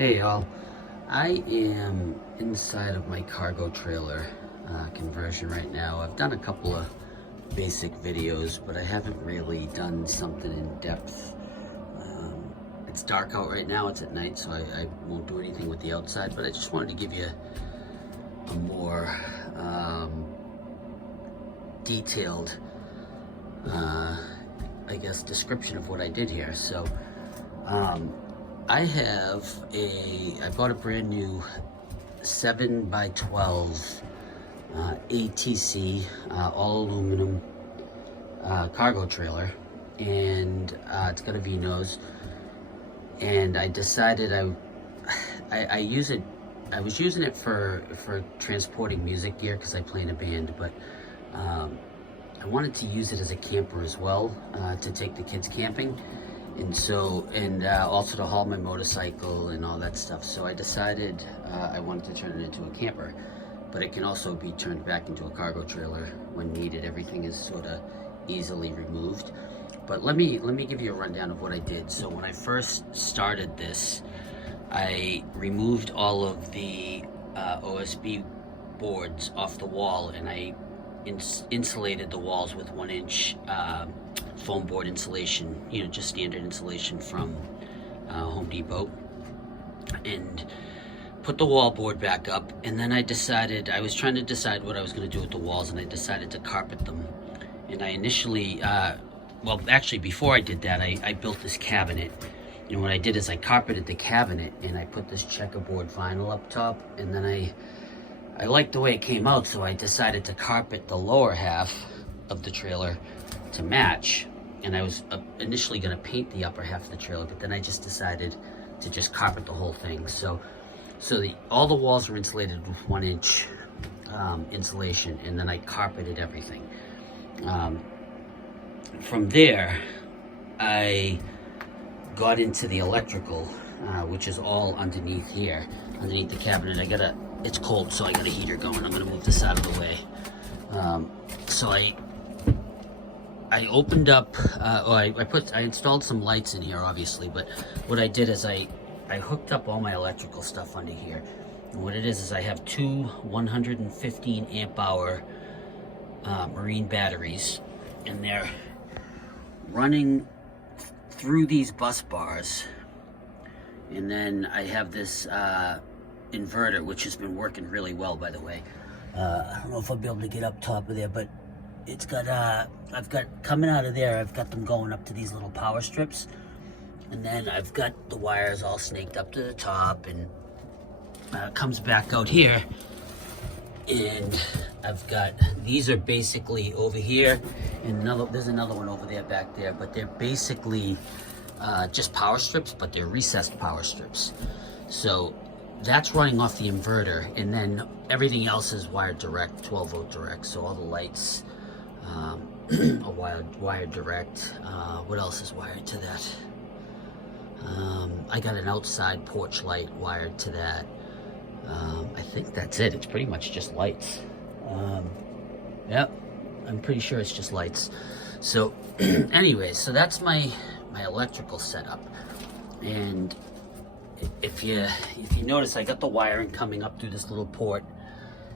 Hey y'all, I am inside of my cargo trailer conversion right now. I've done a couple of basic videos, but I haven't really done something in depth. It's dark out right now, it's at night, so I won't do anything with the outside, but I just wanted to give you a more detailed, I guess, description of what I did here. So, I bought a brand new 7x12 ATC all aluminum cargo trailer, and it's got a V-nose. And I decided I use it. I was using it for transporting music gear because I play in a band, but I wanted to use it as a camper as well, to take the kids camping. And so, also to haul my motorcycle and all that stuff. So I decided I wanted to turn it into a camper, but it can also be turned back into a cargo trailer when needed. Everything is sort of easily removed. But let me give you a rundown of what I did. So when I first started this, I removed all of the OSB boards off the wall, and I insulated the walls with 1-inch foam board insulation, just standard insulation from Home Depot, and put the wall board back up. And then I was trying to decide what I was going to do with the walls, and I decided to carpet them. And I initially, well, actually before I did that, I built this cabinet. And what I did is I carpeted the cabinet, and I put this checkerboard vinyl up top, and then I liked the way it came out, so I decided to carpet the lower half of the trailer to match. And I was initially going to paint the upper half of the trailer, but then I just decided to just carpet the whole thing. So all the walls were insulated with 1-inch insulation, and then I carpeted everything. From there, I got into the electrical, which is all underneath here, underneath the cabinet. It's cold, so I got a heater going. I'm gonna move this out of the way. So I opened up, I installed some lights in here, obviously, but what I did is I hooked up all my electrical stuff under here. And what it is I have two 115 amp hour marine batteries, and they're running through these bus bars. And then I have this inverter, which has been working really well, by the way. I don't know if I'll be able to get up top of there, but it's got, I've got, coming out of there, I've got them going up to these little power strips. And then I've got the wires all snaked up to the top, and comes back out here. And I've got, these are basically over here, and there's another one over there back there, but they're basically just power strips, but they're recessed power strips. So that's running off the inverter, and then everything else is wired direct, 12-volt direct. So all the lights are wired direct. What else is wired to that? I got an outside porch light wired to that. I think that's it. It's pretty much just lights. Yep, I'm pretty sure it's just lights. So anyways, so that's my electrical setup. And if you notice, I got the wiring coming up through this little port,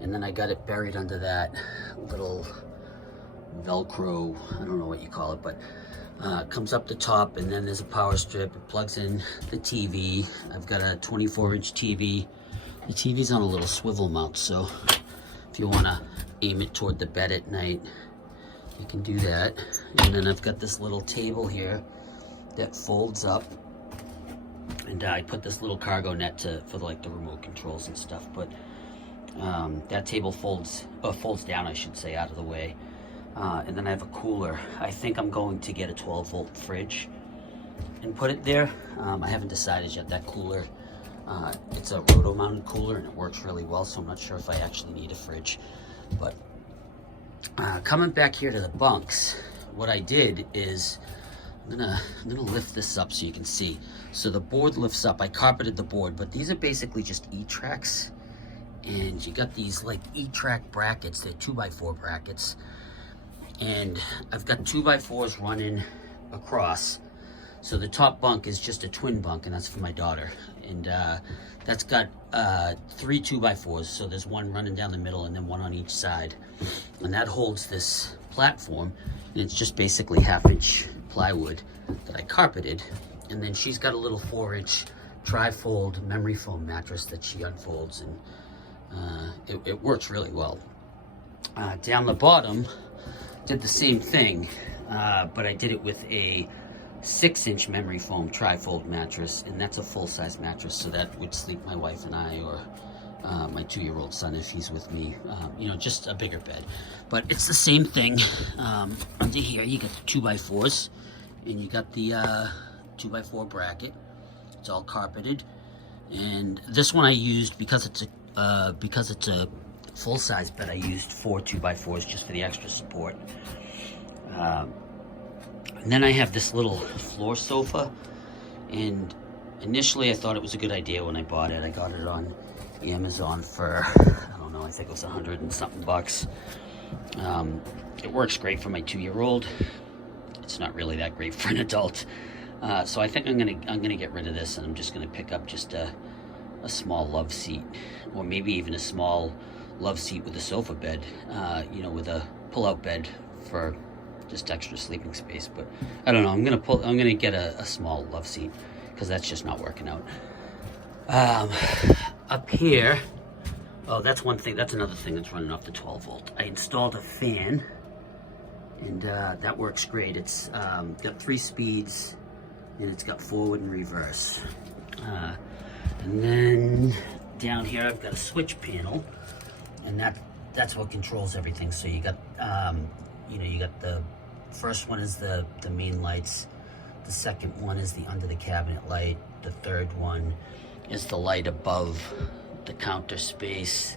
and then I got it buried under that little Velcro, I don't know what you call it, but comes up the top, and then there's a power strip. It plugs in the TV. I've got a 24-inch TV. The TV's on a little swivel mount, so if you want to aim it toward the bed at night, you can do that. And then I've got this little table here that folds up, and I put this little cargo net for like the remote controls and stuff. But that table folds down, I should say, out of the way. And then I have a cooler. I think I'm going to get a 12-volt fridge and put it there. I haven't decided yet. That cooler, it's a roto-mounted cooler, and it works really well, so I'm not sure if I actually need a fridge. But coming back here to the bunks, what I did is I'm gonna lift this up so you can see. So the board lifts up. I carpeted the board, but these are basically just E-tracks, and you got these like E-track brackets. They're 2x4 brackets, and I've got 2x4s running across. So the top bunk is just a twin bunk, and that's for my daughter. And that's got 3 2x4s, so there's one running down the middle and then one on each side. And that holds this platform, and it's just basically 1/2-inch plywood that I carpeted. And then she's got a little 4-inch tri-fold memory foam mattress that she unfolds, and it works really well. Down the bottom, did the same thing, but I did it with a 6-inch memory foam tri-fold mattress, and that's a full-size mattress, so that would sleep my wife and I, or my 2-year-old son if he's with me. You know, just a bigger bed. But it's the same thing. Under here, you got the 2x4s, and you got the 2x4 bracket. It's all carpeted, and this one I used because it's a full-size bed. I used 4 2x4s just for the extra support. And then I have this little floor sofa, and initially I thought it was a good idea when I bought it. I got it on Amazon for, I don't know, I think it was $100 and something bucks. It works great for my 2-year-old. It's not really that great for an adult. So I think I'm gonna get rid of this, and I'm just gonna pick up just a small love seat, or maybe even a small love seat with a sofa bed, you know, with a pull-out bed for just extra sleeping space. But I don't know, I'm gonna get a small love seat, because that's just not working out. Up here, oh, that's one thing, that's another thing that's running off the 12 volt. I installed a fan, and that works great. It's got 3 speeds, and it's got forward and reverse. And then down here I've got a switch panel, and that's what controls everything. So you got you know, you got the first one is the main lights, the second one is the under the cabinet light, the third one is the light above the counter space,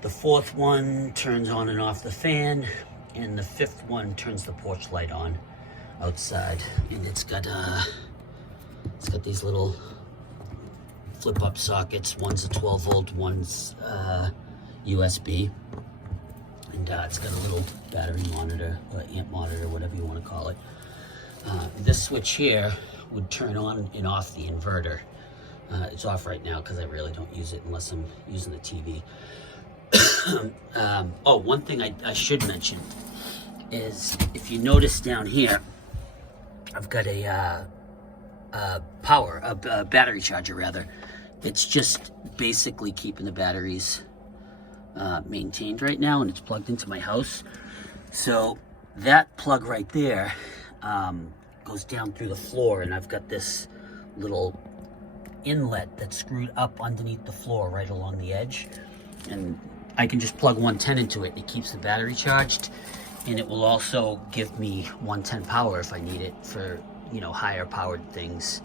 the fourth one turns on and off the fan, and the fifth one turns the porch light on outside. And it's got these little flip up sockets. One's a 12 volt, one's USB. And it's got a little battery monitor, or amp monitor, whatever you want to call it. This switch here would turn on and off the inverter. It's off right now because I really don't use it unless I'm using the TV. Oh, one thing I should mention is, if you notice down here, I've got a battery charger rather. It's just basically keeping the batteries maintained right now, and it's plugged into my house. So that plug right there goes down through the floor, and I've got this little inlet that's screwed up underneath the floor right along the edge, and I can just plug 110 into it. It keeps the battery charged, and it will also give me 110 power if I need it for, you know, higher powered things.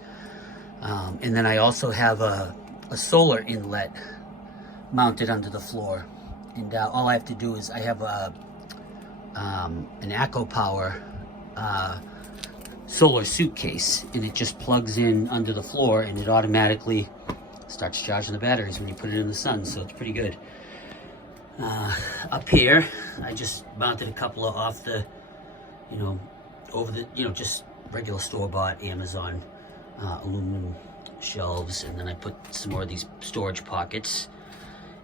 And then I also have a solar inlet mounted under the floor, and all I have to do is, I have an Acopower Solar Suitcase, and it just plugs in under the floor, and it automatically starts charging the batteries when you put it in the sun, so it's pretty good. Up here, I just mounted a couple of off the, you know, over the, you know, just regular store-bought Amazon aluminum shelves, and then I put some more of these storage pockets,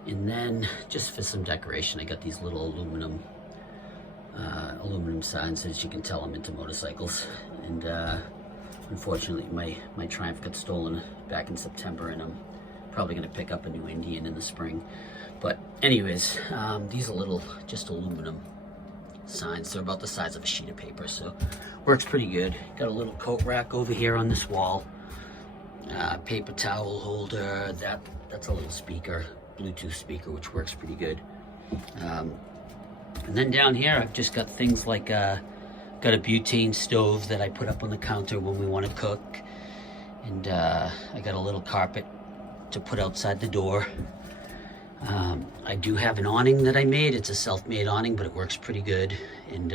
and then just for some decoration, I got these little aluminum signs. As you can tell, I'm into motorcycles, and unfortunately my Triumph got stolen back in September, and I'm probably going to pick up a new Indian in the spring. But anyways, these are little just aluminum signs. They're about the size of a sheet of paper, so works pretty good. Got a little coat rack over here on this wall, paper towel holder. That's a little speaker, Bluetooth speaker, which works pretty good. And then down here, I've just got things like got a butane stove that I put up on the counter when we want to cook, and I got a little carpet to put outside the door. I do have an awning that I made. It's a self-made awning, but it works pretty good. And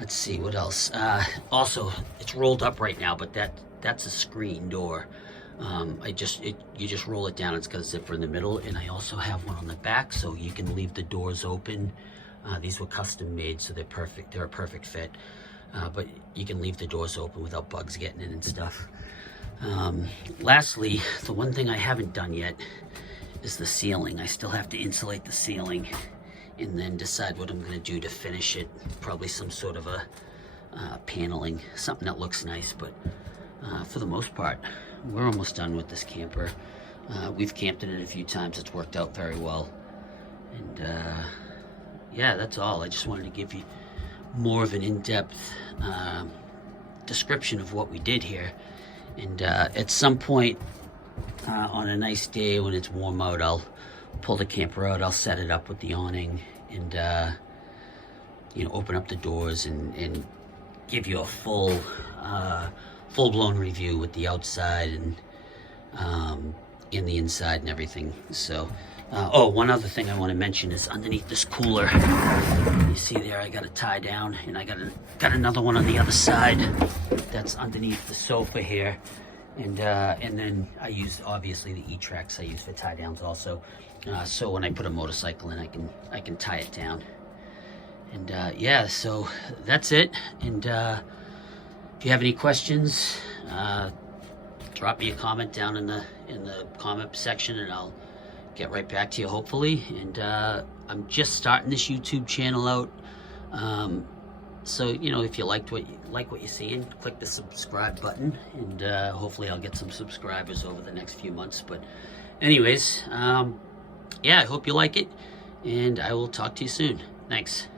let's see what else. Also, it's rolled up right now, but that's a screen door. You just roll it down. It's got a zipper in the middle, and I also have one on the back, so you can leave the doors open. These were custom made, so they're perfect. They're a perfect fit. but you can leave the doors open without bugs getting in and stuff. Lastly, the one thing I haven't done yet is the ceiling. I still have to insulate the ceiling and then decide what I'm going to do to finish it. Probably some sort of a paneling, something that looks nice, but for the most part, we're almost done with this camper. We've camped in it a few times. It's worked out very well. And yeah, that's all. I just wanted to give you more of an in-depth description of what we did here. And at some point on a nice day when it's warm out, I'll pull the camper out, I'll set it up with the awning, and you know, open up the doors and give you a full-blown review with the outside and in the inside and everything. So oh, one other thing I want to mention is underneath this cooler, you see there I got a tie down, and I got another one on the other side that's underneath the sofa here. And then I use, obviously, the E-tracks I use for tie downs also. So when I put a motorcycle in, I can tie it down. And yeah, so that's it. And if you have any questions, drop me a comment down in the comment section, and I'll get right back to you, hopefully. And I'm just starting this YouTube channel out. So, you know, if you like what you're seeing, click the subscribe button, and hopefully I'll get some subscribers over the next few months. But anyways, yeah, I hope you like it, and I will talk to you soon. Thanks.